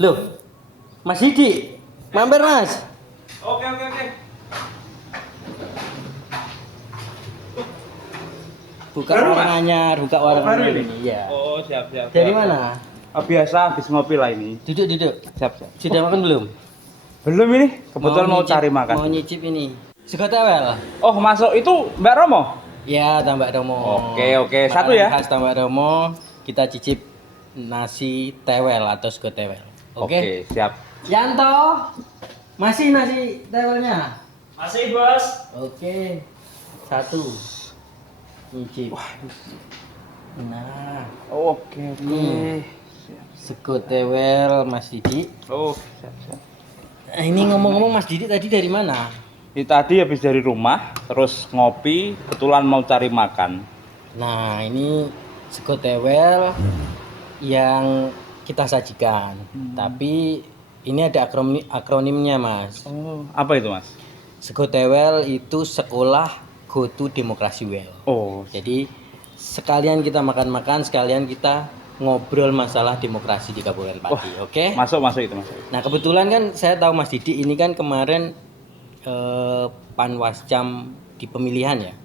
Loh, Mas Didi, mampir Mas. Oke. Buka Baru, warung Mas? anyar, buka warung Baru anyar ini? ini. Iya. Oh, siap. Dari mana? Biasa habis ngopi lah ini. Duduk. Siap. Sudah makan belum? Belum ini, kebetulan mau nyicip- cari makan. Mau nyicip ini. Sego tewel. Oh, masuk itu Mbak Romo? Ya, tambah Romo. Oke. Satu ya? Khas tambah Romo, kita cicip nasi tewel atau sego tewel. Oke. Siap. Yanto, masih nasi tewelnya? Masih bos. Oke. Satu. Nyicip. Nah, Oke. sego tewel Mas Didi. Oh, siap. Nah, ini ngomong-ngomong Mas Didi tadi dari mana? Ini tadi habis dari rumah, terus ngopi, kebetulan mau cari makan. Nah, ini sego tewel yang kita sajikan. Tapi ini ada akronimnya, Mas. Oh, apa itu, Mas? Sego tewel itu sekolah go to demokrasi well. Oh, Jadi sekalian kita makan-makan, sekalian kita ngobrol masalah demokrasi di Kabupaten Pati. Oke? masuk itu, Mas. Nah, kebetulan kan saya tahu Mas Didi ini kan kemarin Panwascam di pemilihan ya.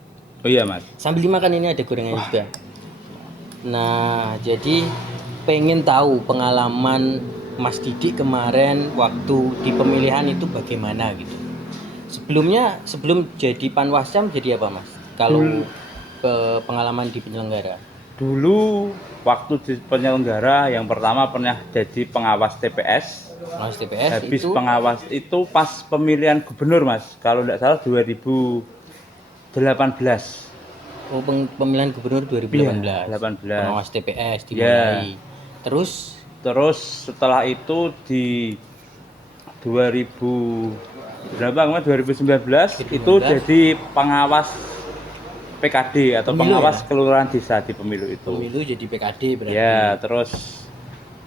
Oh iya, Mas. Sambil dimakan ini ada gorengan juga. Nah, jadi pengen tahu pengalaman Mas Didi kemarin waktu di pemilihan itu bagaimana gitu. Sebelum jadi Panwascam jadi apa, Mas? Kalau pengalaman di penyelenggara. Dulu waktu di penyelenggara yang pertama pernah jadi pengawas TPS. Mas TPS Habis itu pengawas itu pas pemilihan gubernur, Mas. Kalau tidak salah 2018. pemilihan gubernur 2018. Iya, 18. Pengawas TPS dimulai. Terus setelah itu di 2000 berapa kemarin 2019 itu jadi pengawas PKD atau Pemilu pengawas ya? kelurahan desa di pemilu itu. Pemilu jadi PKD berarti. Ya, terus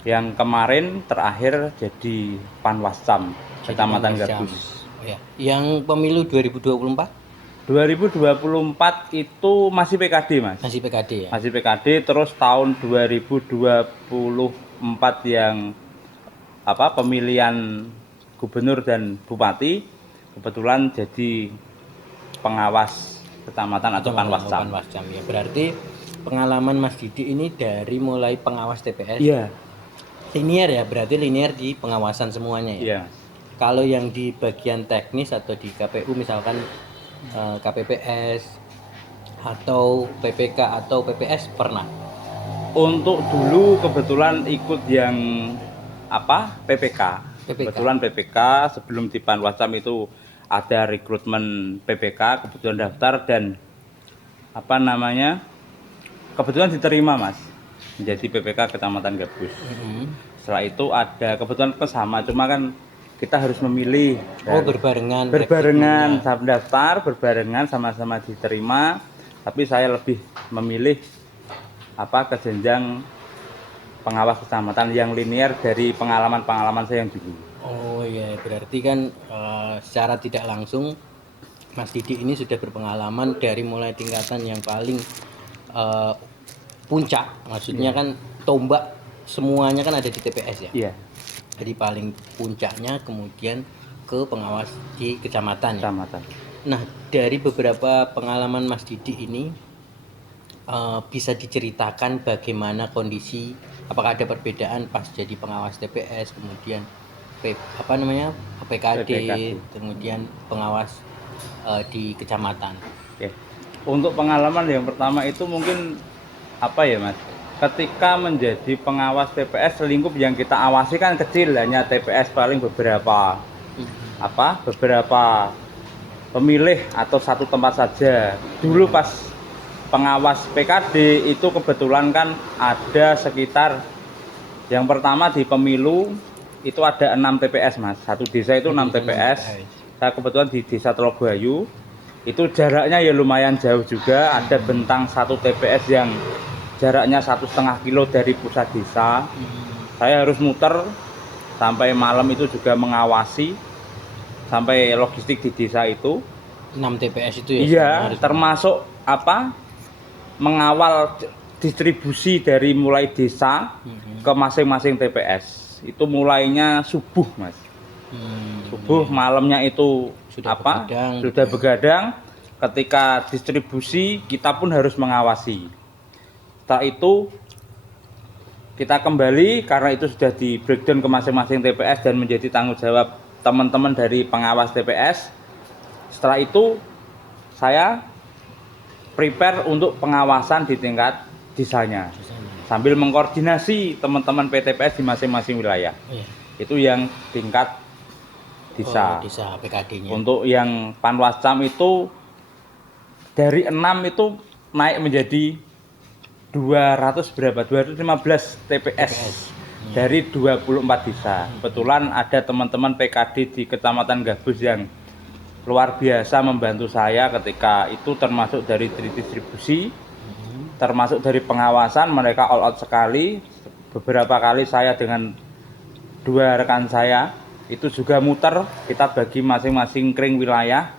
yang kemarin terakhir jadi Panwascam Jadi Kecamatan Panwascam. Gabus. Oh, ya. Yang pemilu 2024 2024 itu masih PKD, Mas. masih PKD ya. Masih PKD, terus tahun 2024 yang pemilihan gubernur dan bupati kebetulan jadi pengawas kecamatan atau Panwascam. Panwascam ya. Berarti pengalaman Mas Didi ini dari mulai pengawas TPS. Iya. Linear ya, berarti linear di pengawasan semuanya ya. Iya. Kalau yang di bagian teknis atau di KPU misalkan KPPS atau PPK atau PPS pernah. Untuk dulu kebetulan ikut yang PPK. Kebetulan PPK sebelum di Panwascam itu ada rekrutmen PPK, kebetulan daftar dan kebetulan diterima, Mas, menjadi PPK Kecamatan Gabus. Setelah itu ada kebetulan sama, cuma kan kita harus memilih. Oh, berbarengan Saya daftar berbarengan sama-sama diterima, tapi saya lebih memilih ke jenjang pengawas kecamatan yang linear dari pengalaman saya yang dulu. Oh iya, berarti kan secara tidak langsung Mas Didi ini sudah berpengalaman dari mulai tingkatan yang paling puncak, maksudnya kan tombak semuanya kan ada di TPS ya. Iya. Jadi paling puncaknya kemudian ke pengawas di kecamatan ya. Kecamatan. Nah, dari beberapa pengalaman Mas Didi ini bisa diceritakan bagaimana kondisi, apakah ada perbedaan pas jadi pengawas TPS, kemudian PKD, kemudian pengawas di kecamatan. Oke. Untuk pengalaman yang pertama itu mungkin Mas? Ketika menjadi pengawas TPS, lingkup yang kita awasi kan kecil, hanya TPS paling beberapa pemilih atau satu tempat saja. Dulu pas pengawas PKD itu kebetulan kan ada sekitar, yang pertama di pemilu itu ada 6 TPS, Mas. Satu desa itu 6 TPS. Saya kebetulan di desa Telogbayu. Itu jaraknya ya lumayan jauh juga. Ada bentang satu TPS yang jaraknya 1,5 kilo dari pusat desa. Saya harus muter sampai malam itu juga mengawasi sampai logistik di desa itu. 6 TPS itu ya? Iya, termasuk mengawal distribusi dari mulai desa ke masing-masing TPS. itu mulainya subuh, Mas. Subuh, malamnya itu Sudah begadang. Sudah begadang. Ketika distribusi kita pun harus mengawasi. Setelah itu kita kembali karena itu sudah di breakdown ke masing-masing TPS dan menjadi tanggung jawab teman-teman dari pengawas TPS. Setelah itu saya prepare untuk pengawasan di tingkat desanya sambil mengkoordinasi teman-teman PTPS di masing-masing wilayah. Itu yang tingkat desa. Desa PKD-nya. Untuk yang Panwascam itu dari 6 itu naik menjadi 200 berapa? 215 TPS. Dari 24 desa. Kebetulan ada teman-teman PKD di Kecamatan Gabus yang luar biasa membantu saya ketika itu, termasuk dari distribusi, termasuk dari pengawasan. Mereka all out sekali. Beberapa kali saya dengan 2 rekan saya itu juga muter, kita bagi masing-masing kring wilayah.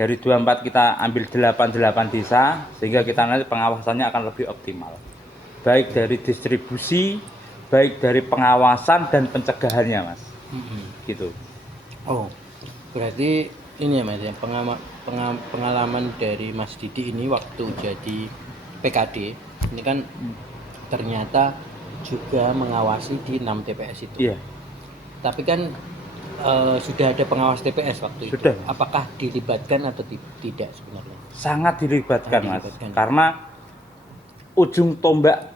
Dari 24 kita ambil 8 desa, sehingga kita nanti pengawasannya akan lebih optimal. Baik dari distribusi, baik dari pengawasan dan pencegahannya, Mas. Gitu. Oh, berarti ini ya Mas, ya, pengalaman dari Mas Didi ini waktu jadi PKD, ini kan ternyata juga mengawasi di 6 TPS itu. Iya. Tapi kan sudah ada pengawas TPS waktu Sudah. itu. Apakah dilibatkan atau tidak sebenarnya? Sangat dilibatkan, Mas. Dilibatkan. Karena ujung tombak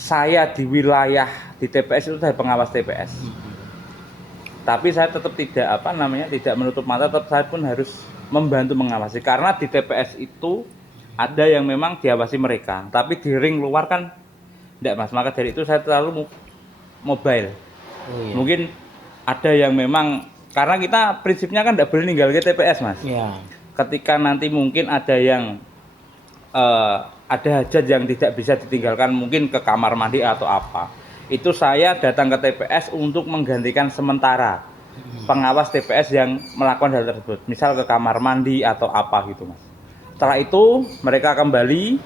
saya di wilayah di TPS itu saya pengawas TPS. Tapi saya tetap tidak menutup mata, tetap saya pun harus membantu mengawasi. Karena di TPS itu ada yang memang diawasi mereka, tapi di ring luar kan tidak, Mas. Maka dari itu saya selalu mobile. Mungkin ada yang memang, karena kita prinsipnya kan tidak boleh ninggal ke TPS, Mas. Ya. Ketika nanti mungkin ada yang ada hajat yang tidak bisa ditinggalkan, mungkin ke kamar mandi atau apa, itu saya datang ke TPS untuk menggantikan sementara pengawas TPS yang melakukan hal tersebut, misal ke kamar mandi atau apa gitu, Mas. Setelah itu mereka kembali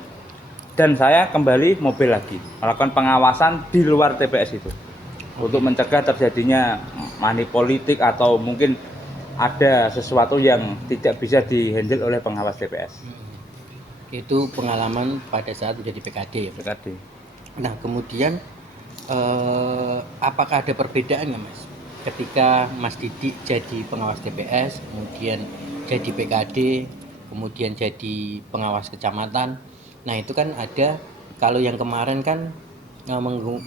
dan saya kembali mobil lagi melakukan pengawasan di luar TPS itu untuk mencegah terjadinya money politik atau mungkin ada sesuatu yang tidak bisa dihandle oleh pengawas TPS. Itu pengalaman pada saat menjadi PKD ya. PKD. Nah kemudian apakah ada perbedaan nggak Mas ketika Mas Didi jadi pengawas TPS, kemudian jadi PKD, kemudian jadi pengawas kecamatan? Nah itu kan ada, kalau yang kemarin kan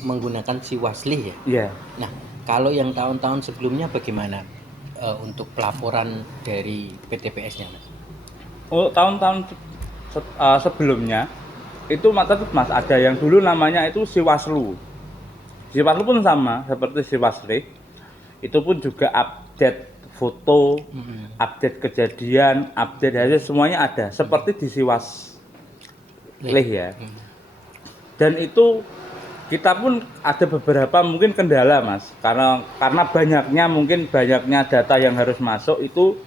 menggunakan Siwaslih ya. Iya. Nah kalau yang tahun-tahun sebelumnya bagaimana untuk pelaporan dari PTPS-nya, Mas? Oh, tahun-tahun sebelumnya itu Mas, ada yang dulu namanya itu Siwaslu. Siwaslu pun sama seperti Siwaslih. Itu pun juga update foto, update kejadian, update hasil, semuanya ada seperti di Siwaslih ya. Dan itu kita pun ada beberapa mungkin kendala, Mas, karena banyaknya data yang harus masuk itu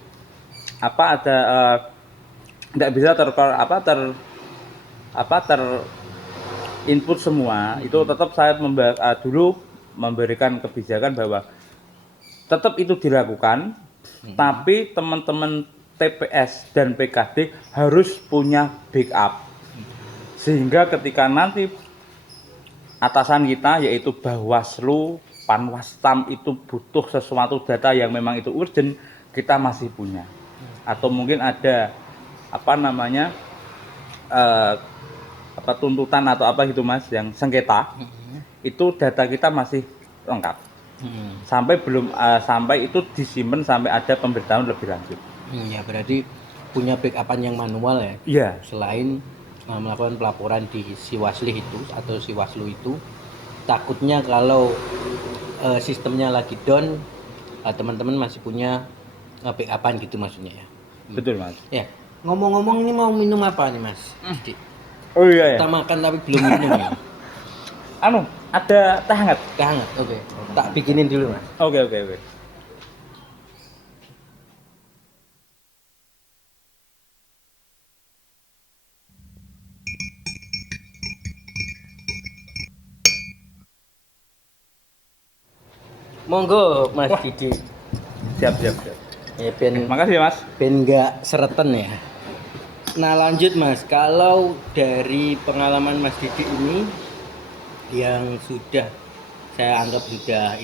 tidak bisa input semua. Itu tetap saya dulu memberikan kebijakan bahwa tetap itu dilakukan, tapi teman-teman TPS dan PKD harus punya backup, sehingga ketika nanti atasan kita yaitu Bawaslu, Panwascam itu butuh sesuatu data yang memang itu urgent, kita masih punya. Atau mungkin ada tuntutan atau apa gitu, Mas, yang sengketa, itu data kita masih lengkap. Sampai itu disimpan sampai ada pemberitahuan lebih lanjut. Ya berarti punya backupan yang manual ya. Iya. Selain melakukan pelaporan di Siwaslih itu atau Siwaslu itu, takutnya kalau sistemnya lagi down, teman-teman masih punya backupan gitu maksudnya ya. Betul, Mas. Ya, ngomong-ngomong ini mau minum apa nih, Mas? Oh iya ya. Kita makan tapi belum minum ya. Ada teh hangat. Teh hangat. Oke. Tak bikinin dulu, Mas. Oke. Monggo Mas Wah. Didi. Siap. Ya ben Makasih Mas. nggak seretan ya. Nah lanjut Mas, kalau dari pengalaman Mas Didi ini yang sudah saya anggap sudah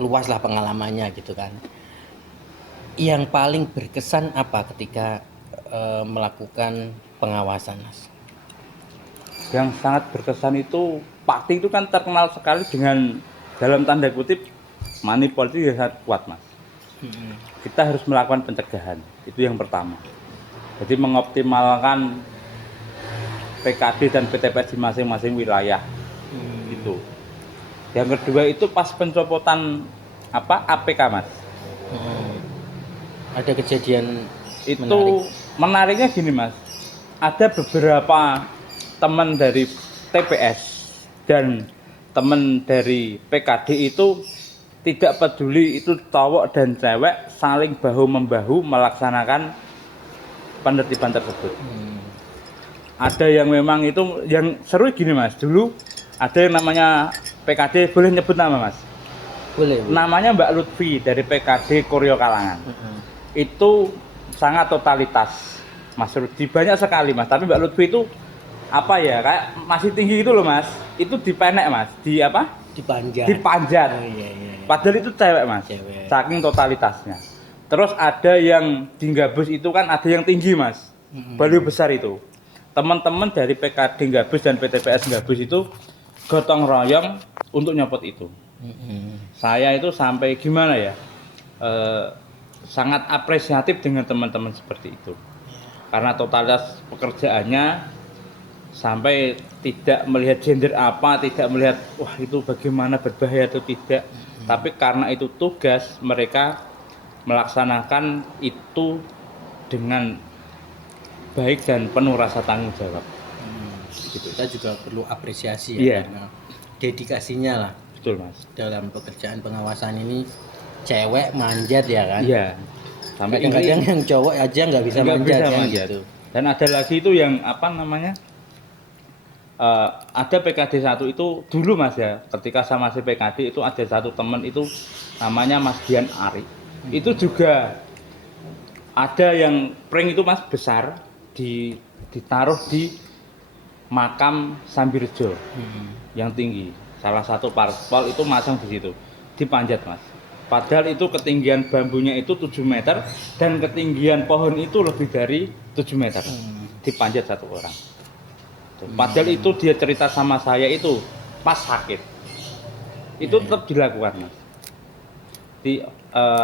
luas lah pengalamannya gitu kan. Yang paling berkesan apa ketika melakukan pengawasan Mas? Yang sangat berkesan itu Pati itu kan terkenal sekali dengan dalam tanda kutip money policy yang sangat kuat Mas. Kita harus melakukan pencegahan, itu yang pertama. Jadi mengoptimalkan PKD dan PTPS di masing-masing wilayah. Itu. Yang kedua itu pas pencopotan APK Mas. Ada kejadian Itu menariknya gini Mas. Ada beberapa teman dari TPS dan teman dari PKD itu tidak peduli itu cowok dan cewek saling bahu-membahu melaksanakan penertiban tersebut. Ada yang memang itu yang seru gini Mas. Dulu ada yang namanya PKD, boleh nyebut nama Mas? Boleh. Namanya Mbak Lutfi dari PKD Koryo Kalangan. Itu sangat totalitas Mas Rudi, banyak sekali Mas. Tapi Mbak Lutfi itu apa ya, kayak masih tinggi itu loh Mas. Itu dipenek Mas, Dipanjat. dipanjat. Oh, iya. Padahal itu cewek Mas. Cewek. Saking totalitasnya. Terus ada yang di Gabus itu kan ada yang tinggi Mas. Baliho besar itu. Teman-teman dari PKD Gabus dan PTPS Gabus itu gotong royong untuk nyopot itu. Saya itu sampai gimana ya? Sangat apresiatif dengan teman-teman seperti itu. Karena totalitas pekerjaannya sampai tidak melihat gender apa, tidak melihat wah itu bagaimana berbahaya atau tidak. Tapi karena itu tugas, mereka melaksanakan itu dengan baik dan penuh rasa tanggung jawab. Gitu. Kita juga perlu apresiasi Iya. karena dedikasinya lah Betul Mas. dalam pekerjaan pengawasan ini. Cewek manjat ya kan? Iya. Sampai Kadang-kadang yang cowok aja nggak bisa nggak manjat bisa ya manjat. gitu. Dan ada lagi itu yang apa namanya? Ada PKD 1 itu dulu Mas ya, ketika saya masih PKD itu ada satu teman itu namanya Mas Dian Ari. Itu juga ada yang prank itu Mas besar ditaruh di makam Sambirjo yang tinggi. Salah satu parpol itu masang di situ, dipanjat Mas. Padahal itu ketinggian bambunya itu 7 meter dan ketinggian pohon itu lebih dari 7 meter. Dipanjat satu orang. Padahal itu dia cerita sama saya itu pas sakit. Itu tetap dilakukan Mas.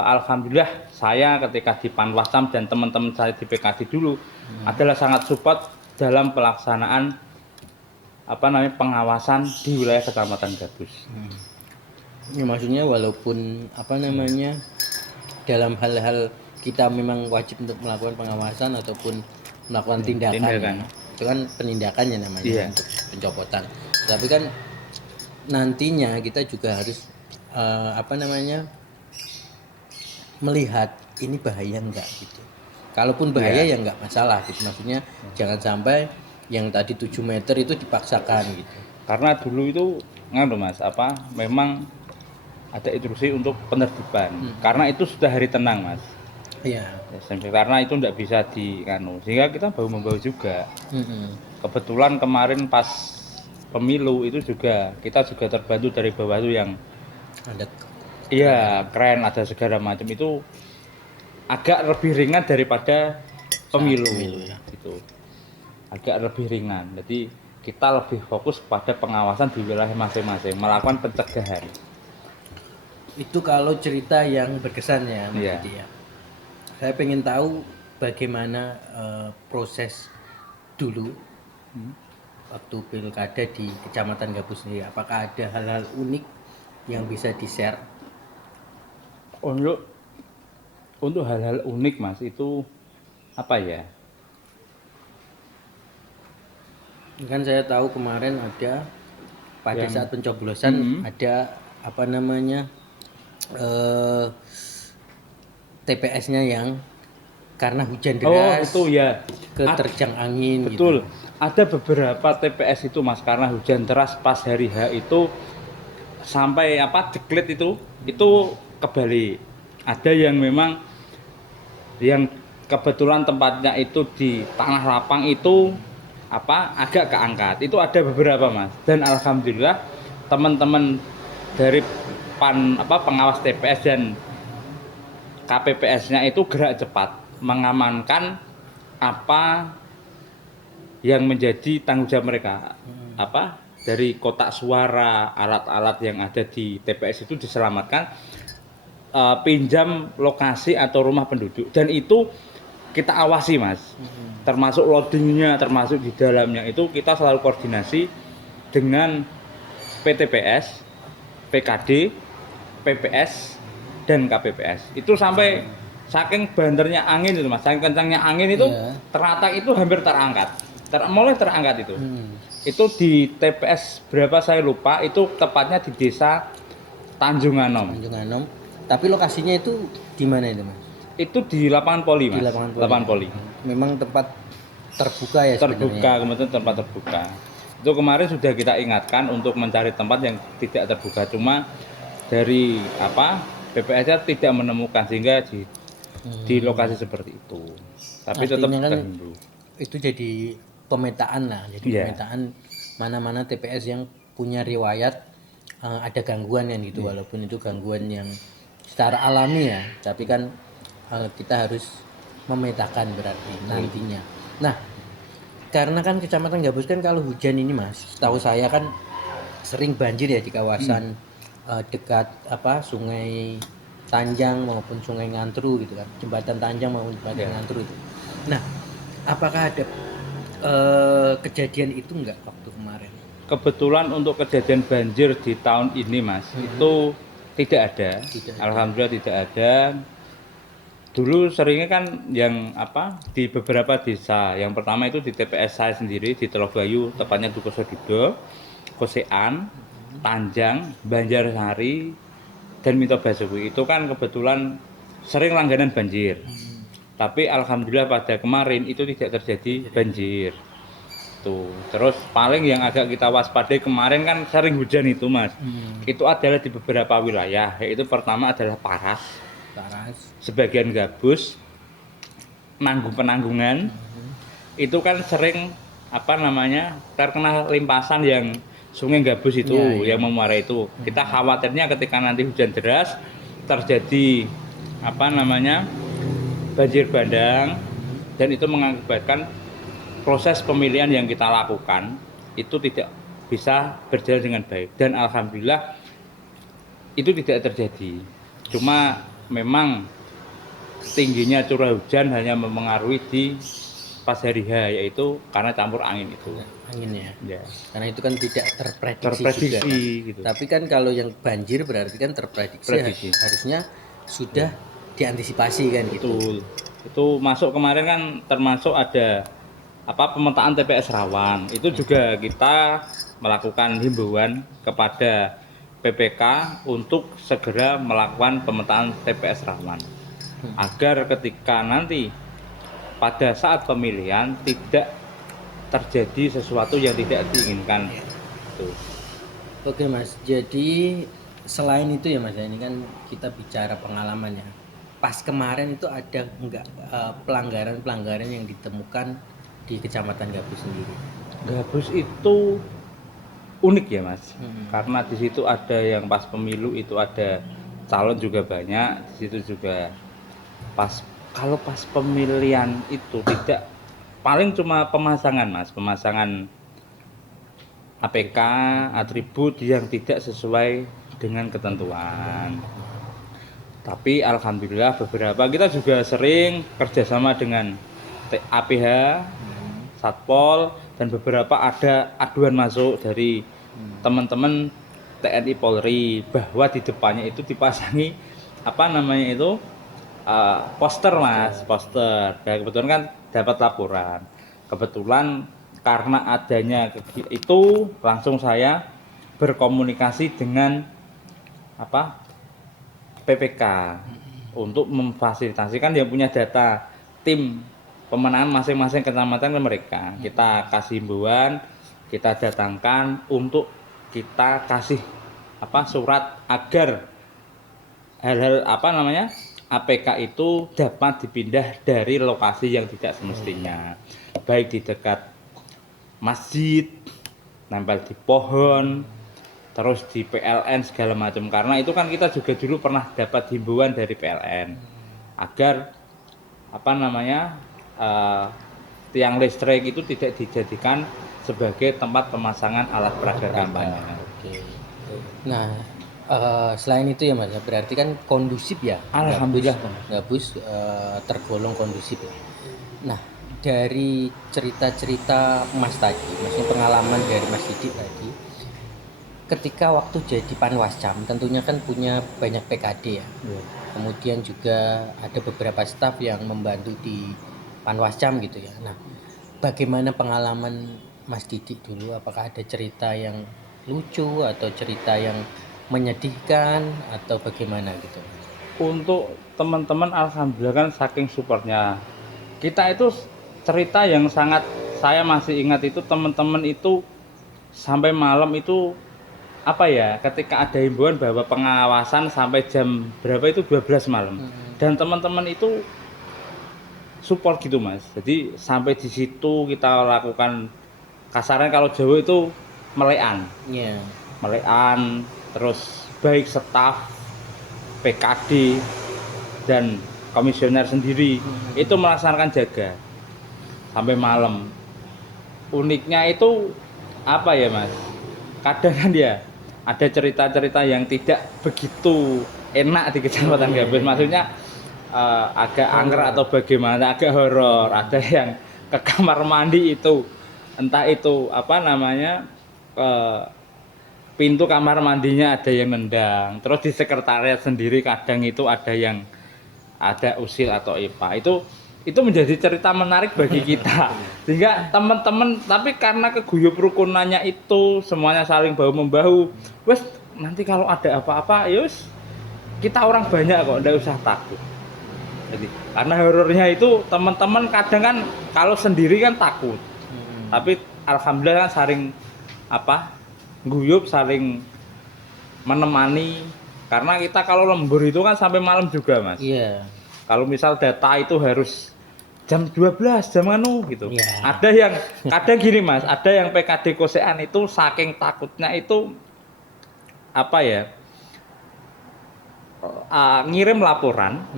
Alhamdulillah saya ketika di Panwascam dan teman-teman saya di PKD dulu adalah sangat support dalam pelaksanaan pengawasan di wilayah Kecamatan Gabus. Ya, maksudnya walaupun dalam hal-hal kita memang wajib untuk melakukan pengawasan ataupun melakukan tindakan. Ya. Itu kan penindakannya namanya untuk pencopotan. Tapi kan nantinya kita juga harus melihat ini bahaya enggak gitu. Kalaupun bahaya ya enggak masalah gitu. Maksudnya jangan sampai yang tadi 7 meter itu dipaksakan gitu. Karena dulu itu Mas, memang ada instruksi untuk penertiban. Karena itu sudah hari tenang Mas. Iya. Karena itu tidak bisa sehingga kita bahu-membahu juga. Kebetulan kemarin pas pemilu itu juga kita juga terbantu dari Bawaslu yang ada keren, ada segala macam, itu agak lebih ringan daripada pemilu ya. gitu. Agak lebih ringan. Jadi kita lebih fokus pada pengawasan di wilayah masing-masing, melakukan pencegahan. Itu kalau cerita yang berkesan ya Mas Didi ya. Saya pengen tahu bagaimana proses dulu waktu pilkada di Kecamatan Gabus sendiri. Apakah ada hal-hal unik yang bisa di-share? Untuk hal-hal unik Mas, itu apa ya? Kan saya tahu kemarin ada pada saat pencoblosan ada TPS-nya yang karena hujan deras itu ya keterjang angin. Betul. Gitu. Ada beberapa TPS itu Mas, karena hujan deras pas hari H itu sampai deklit itu kebalik. Ada yang memang yang kebetulan tempatnya itu di tanah lapang itu agak keangkat. Itu ada beberapa, Mas. Dan alhamdulillah teman-teman dari pengawas TPS dan KPPS-nya itu gerak cepat mengamankan apa yang menjadi tanggung jawab mereka. Dari kotak suara, alat-alat yang ada di TPS itu diselamatkan, pinjam lokasi atau rumah penduduk, dan itu kita awasi, Mas. Termasuk loadingnya, termasuk di dalamnya itu kita selalu koordinasi dengan PTPS, PKD, PPS, dan KPPS. Itu sampai saking banternya angin itu, Mas, saking kencangnya angin itu, teratak itu hampir terangkat, mulai terangkat itu. Itu di TPS berapa saya lupa, itu tepatnya di desa Tanjung Anom. Tapi lokasinya itu di mana itu, Mas? Itu di lapangan poli, Mas. Di lapangan poli. Memang tempat terbuka ya sebenarnya. Terbuka, kemudian tempat terbuka. Itu kemarin sudah kita ingatkan untuk mencari tempat yang tidak terbuka, cuma dari PPS tidak menemukan, sehingga di lokasi seperti itu. Tapi tetap kan itu jadi pemetaan lah, jadi pemetaan mana-mana TPS yang punya riwayat ada gangguan yang gitu, walaupun itu gangguan yang secara alami ya, tapi kan kita harus memetakan berarti nantinya. Nah, karena kan Kecamatan Gabus kan kalau hujan ini, Mas, setahu saya kan sering banjir ya di kawasan dekat Sungai Tanjang maupun Sungai Ngantru gitu kan, jembatan Tanjang maupun jembatan Ngantru itu. Nah, apakah ada kejadian itu enggak waktu kemarin? Kebetulan untuk kejadian banjir di tahun ini, Mas, itu tidak ada. Alhamdulillah tidak ada. Dulu seringnya kan yang di beberapa desa. Yang pertama itu di TPS saya sendiri di Telobayu, tepatnya di Kosodudo, Kosean, Tanjang, Banjarsari, dan Mito Basuki. Itu kan kebetulan sering langganan banjir. Tapi alhamdulillah pada kemarin itu tidak terjadi banjir. Tuh. Terus paling yang agak kita waspadai kemarin kan sering hujan itu, Mas. Itu adalah di beberapa wilayah, yaitu pertama adalah Paras. Sebagian Gabus, Penanggungan. Itu kan sering terkena limpasan yang Sungai Gabus itu yang memuara itu. Kita khawatirnya ketika nanti hujan deras terjadi banjir bandang, dan itu mengakibatkan proses pemilihan yang kita lakukan itu tidak bisa berjalan dengan baik, dan alhamdulillah itu tidak terjadi. Cuma memang tingginya curah hujan hanya mempengaruhi di pas hari H, yaitu karena campur angin itu. Anginnya. Ya. Karena itu kan tidak terprediksi juga. Gitu. Tapi kan kalau yang banjir berarti kan terprediksi. Harusnya sudah diantisipasi kan gitu. Itu masuk kemarin kan termasuk ada pemetaan TPS rawan. Itu juga kita melakukan himbauan kepada PPK untuk segera melakukan pemetaan TPS rawan. Agar ketika nanti pada saat pemilihan tidak terjadi sesuatu yang tidak diinginkan. Oke, Mas, jadi selain itu ya, Mas, ini kan kita bicara pengalamannya. Pas kemarin itu ada enggak pelanggaran yang ditemukan di Kecamatan Gabus sendiri? Gabus itu unik ya, Mas. Karena di situ ada yang pas pemilu itu ada calon juga banyak, di situ juga kalau pas pemilihan itu tidak, paling cuma pemasangan, Mas, pemasangan APK atribut yang tidak sesuai dengan ketentuan. Tapi alhamdulillah beberapa kita juga sering kerjasama dengan APH, Satpol, dan beberapa ada aduan masuk dari teman-teman TNI Polri bahwa di depannya itu dipasangi poster, Mas, poster. Dan kebetulan kan dapat laporan. Kebetulan karena adanya itu langsung saya berkomunikasi dengan PPK untuk memfasilitasikan yang punya data tim pemenangan masing-masing kecamatan ke mereka. Kita kasih himbauan, kita datangkan untuk kita kasih surat agar hal-hal APK itu dapat dipindah dari lokasi yang tidak semestinya, baik di dekat masjid, nempel di pohon, terus di PLN segala macam. Karena itu kan kita juga dulu pernah dapat himbauan dari PLN agar tiang listrik itu tidak dijadikan sebagai tempat pemasangan alat peraga kampanye. Oke. Nah, selain itu ya Mas, berarti kan kondusif ya. Alhamdulillah. Gabus tergolong kondusif ya. Nah, dari cerita-cerita Mas tadi, maksudnya pengalaman dari Mas Didik tadi, ketika waktu jadi Panwascam, tentunya kan punya banyak PKD ya. Kemudian juga ada beberapa staf yang membantu di Panwascam gitu ya. Nah, bagaimana pengalaman Mas Didik dulu? Apakah ada cerita yang lucu atau cerita yang menyedihkan atau bagaimana gitu? Untuk teman-teman alhamdulillah kan saking supportnya. Kita itu cerita yang sangat saya masih ingat itu teman-teman itu sampai malam itu ketika ada himbauan bahwa pengawasan sampai jam berapa itu 12 malam. Dan teman-teman itu support gitu Mas. Jadi sampai di situ kita lakukan kasarnya kalau Jawa itu melekan. Iya. Melekan, terus baik staf, PKD dan komisioner sendiri itu melaksanakan jaga sampai malam. Uniknya itu Mas? Kadang kan ya ada cerita-cerita yang tidak begitu enak di Kecamatan Gabus. Maksudnya agak angker atau bagaimana, agak horor. Ada yang ke kamar mandi itu entah itu pintu kamar mandinya ada yang nendang. Terus di sekretariat sendiri kadang itu ada usil atau IPA. Itu menjadi cerita menarik bagi kita. Sehingga teman-teman, tapi karena keguyup rukunannya itu semuanya saling bahu membahu. Wes nanti kalau ada apa-apa, yus kita orang banyak kok, enggak usah takut. Jadi karena horornya itu teman-teman kadang kan kalau sendiri kan takut. Tapi alhamdulillah kan saling guyup, saling menemani. Karena kita kalau lembur itu kan sampai malam juga Mas. Iya. Kalau misal data itu harus jam 12 jam gitu. Yeah. Ada yang kadang gini Mas, ada yang PKD Kosean itu saking takutnya itu ngirim laporan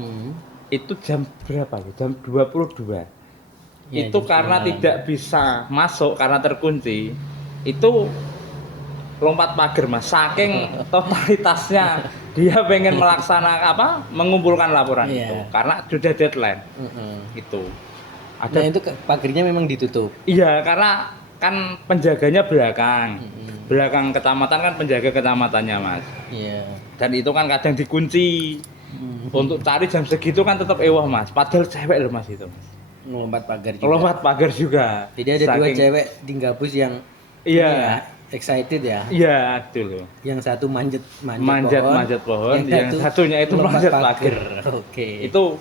itu jam berapa? Jam 22. Ya, itu karena tidak bisa masuk karena terkunci. Itu lompat pagar Mas, saking totalitasnya dia pengen melaksanakan mengumpulkan laporan itu karena sudah deadline. Itu ada itu pagarnya memang ditutup. Iya, karena kan penjaganya belakang kecamatan kan penjaga kecamatannya Mas. Iya. Dan itu kan kadang dikunci. Untuk cari jam segitu kan tetap ewah Mas, padahal cewek loh Mas itu Mas. Lompat pagar juga. Jadi ada dua cewek di Gabus yang excited ya. Iya, itu loh. Yang satu manjat pohon, yang satunya itu manjat pagar. Oke. Itu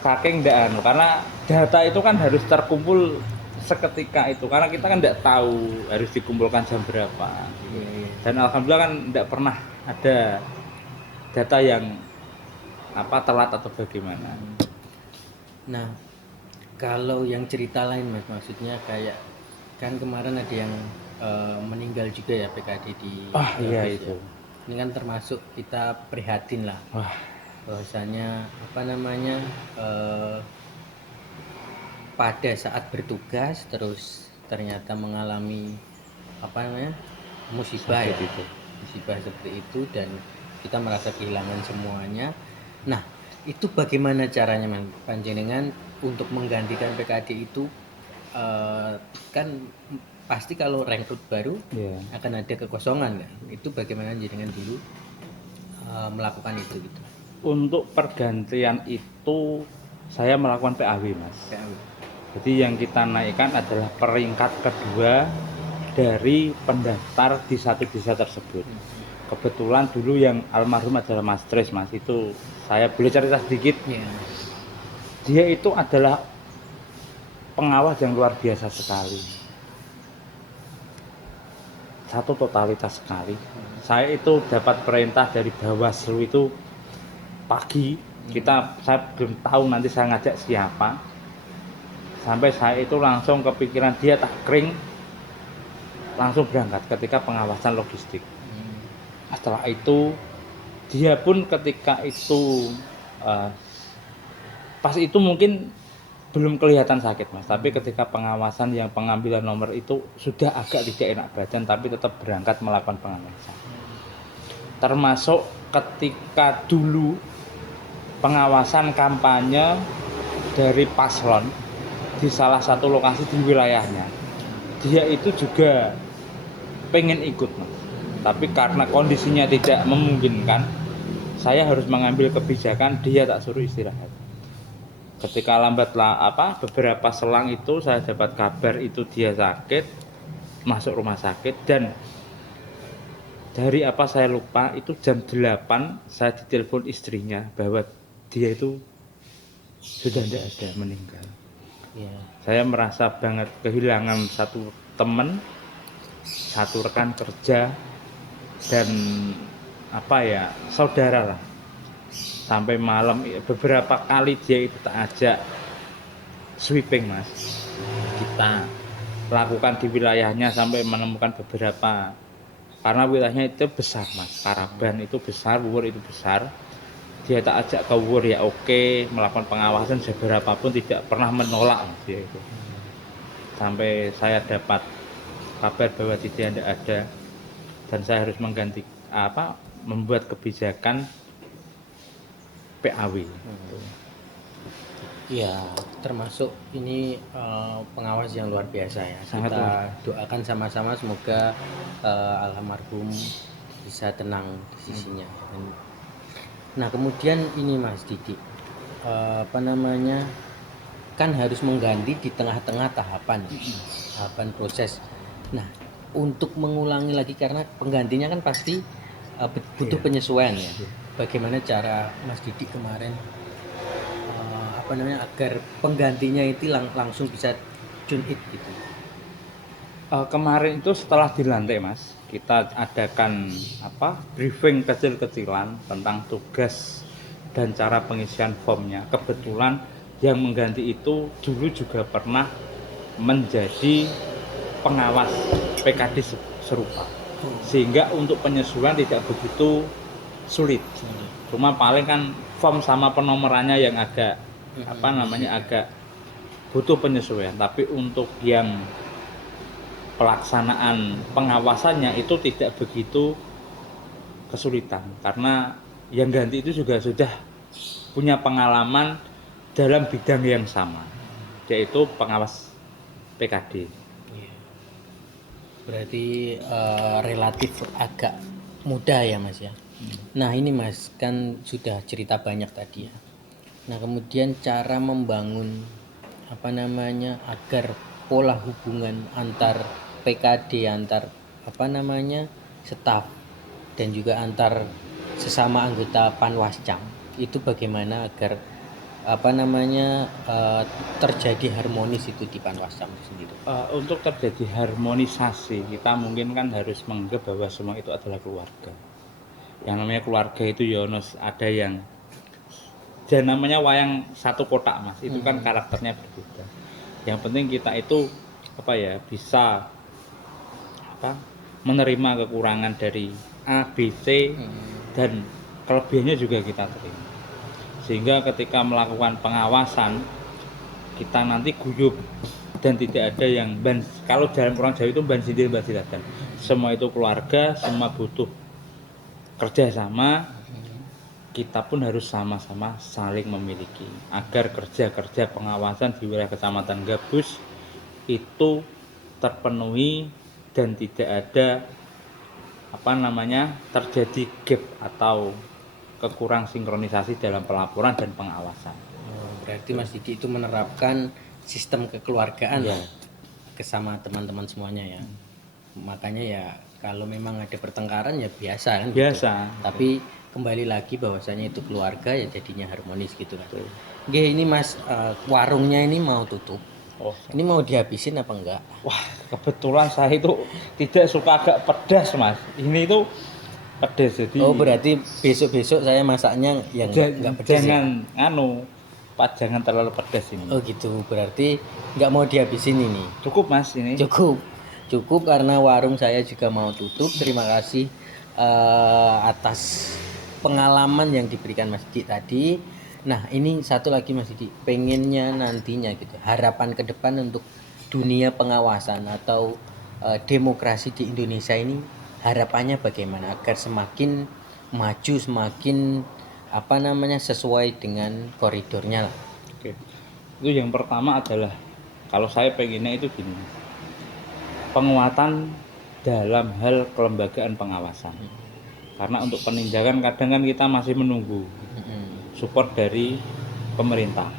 saking karena data itu kan harus terkumpul seketika itu. Karena kita kan enggak tahu harus dikumpulkan jam berapa. Dan alhamdulillah kan enggak pernah ada data yang telat atau bagaimana. Nah, kalau yang cerita lain Mas, maksudnya kayak kan kemarin ada yang meninggal juga ya PKD di iya itu. Ya. Ini kan termasuk kita prihatin lah. Bahwasanya pada saat bertugas terus ternyata mengalami musibah seperti itu dan kita merasa kehilangan semuanya. Nah, itu bagaimana caranya panjenengan untuk menggantikan PKD itu? Kan pasti kalau rekrut baru akan ada kekosongan kan? Itu bagaimana jenengan dulu melakukan itu gitu? Untuk pergantian itu saya melakukan PAW Mas. PAW. Jadi yang kita naikkan adalah peringkat kedua dari pendaftar di satu desa tersebut. Kebetulan dulu yang almarhum adalah Mas Tris Mas, itu saya boleh cerita sedikit. Dia itu adalah pengawas yang luar biasa sekali. satu totalitas sekali. Saya itu dapat perintah dari Bawaslu itu pagi. Saya belum tahu nanti saya ngajak siapa. Sampai saya itu langsung kepikiran dia tak kering, langsung berangkat ketika pengawasan logistik. Setelah itu dia pun ketika itu pas itu mungkin belum kelihatan sakit Mas, tapi ketika pengawasan yang pengambilan nomor itu sudah agak tidak enak badan, tapi tetap berangkat melakukan pengawasan. Termasuk ketika dulu pengawasan kampanye dari paslon di salah satu lokasi di wilayahnya, dia itu juga pengen ikut Mas, tapi karena kondisinya tidak memungkinkan, saya harus mengambil kebijakan, dia tak suruh istirahat. Ketika beberapa selang itu saya dapat kabar itu dia sakit, masuk rumah sakit, dan dari apa saya lupa itu jam 8 saya ditelepon istrinya bahwa dia itu sudah tidak ada, meninggal. Saya merasa banget kehilangan satu teman, satu rekan kerja, dan saudara lah. Sampai malam beberapa kali dia itu tak ajak sweeping Mas, kita lakukan di wilayahnya sampai menemukan beberapa, karena wilayahnya itu besar Mas, Paraban itu besar, Wuwur itu besar. Dia tak ajak ke Wuwur ya oke, melakukan pengawasan seberapapun tidak pernah menolak Mas, dia itu. Sampai saya dapat kabar bahwa dia tidak ada, dan saya harus membuat kebijakan PAW. Ya, termasuk ini pengawas yang luar biasa ya. Sangat Kita doakan sama-sama semoga almarhum bisa tenang di sisinya. Nah, kemudian ini Mas Didi, kan harus mengganti di tengah-tengah tahapan proses. Nah, untuk mengulangi lagi karena penggantinya kan pasti butuh penyesuaian ya. Bagaimana cara Mas Didi kemarin agar penggantinya itu langsung bisa tune it gitu. Kemarin itu setelah dilantik Mas, kita adakan briefing kecil-kecilan tentang tugas dan cara pengisian formnya. Kebetulan yang mengganti itu dulu juga pernah menjadi pengawas PKD serupa, sehingga untuk penyesuaian tidak begitu sulit. Cuma paling kan form sama penomorannya yang agak agak butuh penyesuaian. Tapi untuk yang pelaksanaan pengawasannya itu tidak begitu kesulitan, karena yang ganti itu juga sudah punya pengalaman dalam bidang yang sama, yaitu pengawas PKD. Berarti relatif agak mudah ya Mas ya. Nah ini Mas kan sudah cerita banyak tadi ya. Nah kemudian cara membangun agar pola hubungan antar PKD, antar staf dan juga antar sesama anggota Panwascam itu bagaimana agar terjadi harmonis itu di Panwascam itu sendiri. Untuk terjadi harmonisasi, kita mungkin kan harus menganggap bahwa semua itu adalah keluarga. Yang namanya keluarga itu ada yang namanya wayang satu kotak Mas, itu kan karakternya berbeda. Yang penting kita itu bisa menerima kekurangan dari A, B, C, dan kelebihannya juga kita terima. Sehingga ketika melakukan pengawasan kita nanti guyup dan tidak ada yang kalau dalam orang Jawa itu ban sindir ban silatan. Semua itu keluarga, semua butuh kerjasama. Kita pun harus sama-sama saling memiliki agar kerja-kerja pengawasan di wilayah Kecamatan Gabus itu terpenuhi dan tidak ada terjadi gap atau kekurang sinkronisasi dalam pelaporan dan pengawasan. Berarti Mas Didi itu menerapkan sistem kekeluargaan sama teman-teman semuanya ya. Makanya ya kalau memang ada pertengkaran ya biasa kan. Biasa. Gitu. Tapi kembali lagi bahwasanya itu keluarga ya jadinya harmonis gitu kan. Oke, ini Mas warungnya ini mau tutup. Oh, Ini mau dihabisin apa enggak? wah, kebetulan saya itu tidak suka agak pedas, Mas. Ini itu pedas jadi. Oh, berarti besok-besok saya masaknya yang enggak pedas ya? jangan jangan terlalu pedas ini. Oh gitu, berarti nggak mau dihabisin ini. Cukup, Mas, ini. Cukup karena warung saya juga mau tutup. Terima kasih atas pengalaman yang diberikan Mas Didi tadi. Nah ini satu lagi Mas Didi, pengennya nantinya gitu, harapan ke depan untuk dunia pengawasan atau demokrasi di Indonesia ini, harapannya bagaimana agar semakin maju, semakin apa namanya sesuai dengan koridornya lah. Oke. Itu yang pertama adalah kalau saya pengennya itu gini. Penguatan dalam hal kelembagaan pengawasan. Karena untuk penindakan kadang kan kita masih menunggu support dari pemerintah.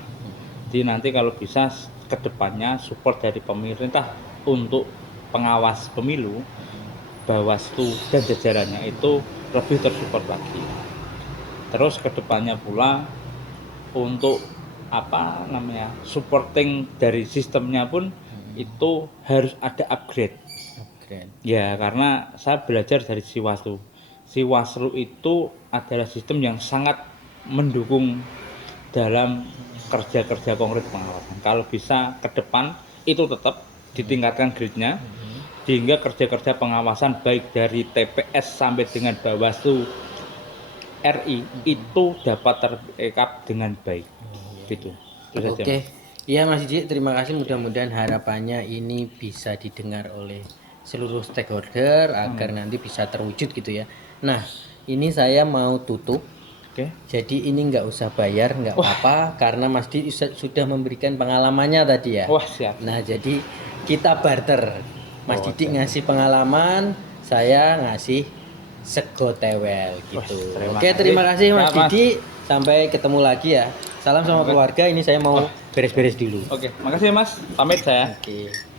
Jadi nanti kalau bisa ke depannya support dari pemerintah untuk pengawas pemilu, Bawaslu dan jajarannya itu lebih tersupport lagi. Terus ke depannya pula untuk apa namanya supporting dari sistemnya pun itu harus ada upgrade. Ya karena saya belajar dari Siwaslu. Siwaslu itu adalah sistem yang sangat mendukung dalam kerja-kerja konkret pengawasan. Kalau bisa ke depan itu tetap ditingkatkan grade-nya sehingga kerja-kerja pengawasan baik dari TPS sampai dengan Bawaslu RI itu dapat terbackup dengan baik. Gitu. Oke. Iya Mas Didi, terima kasih. Mudah-mudahan harapannya ini bisa didengar oleh seluruh stakeholder agar nanti bisa terwujud gitu ya. Nah, ini saya mau tutup. Oke. Jadi ini nggak usah bayar, nggak apa-apa karena Mas Didi sudah memberikan pengalamannya tadi ya. Wah, siap. Nah, jadi kita barter. Mas Didi ngasih pengalaman, saya ngasih sego tewel gitu. Oke, terima kasih Mas Didi. Sampai ketemu lagi ya. Salam sama keluarga. Ini saya mau beres-beres dulu. Oke, makasih ya Mas. Pamit saya. Oke.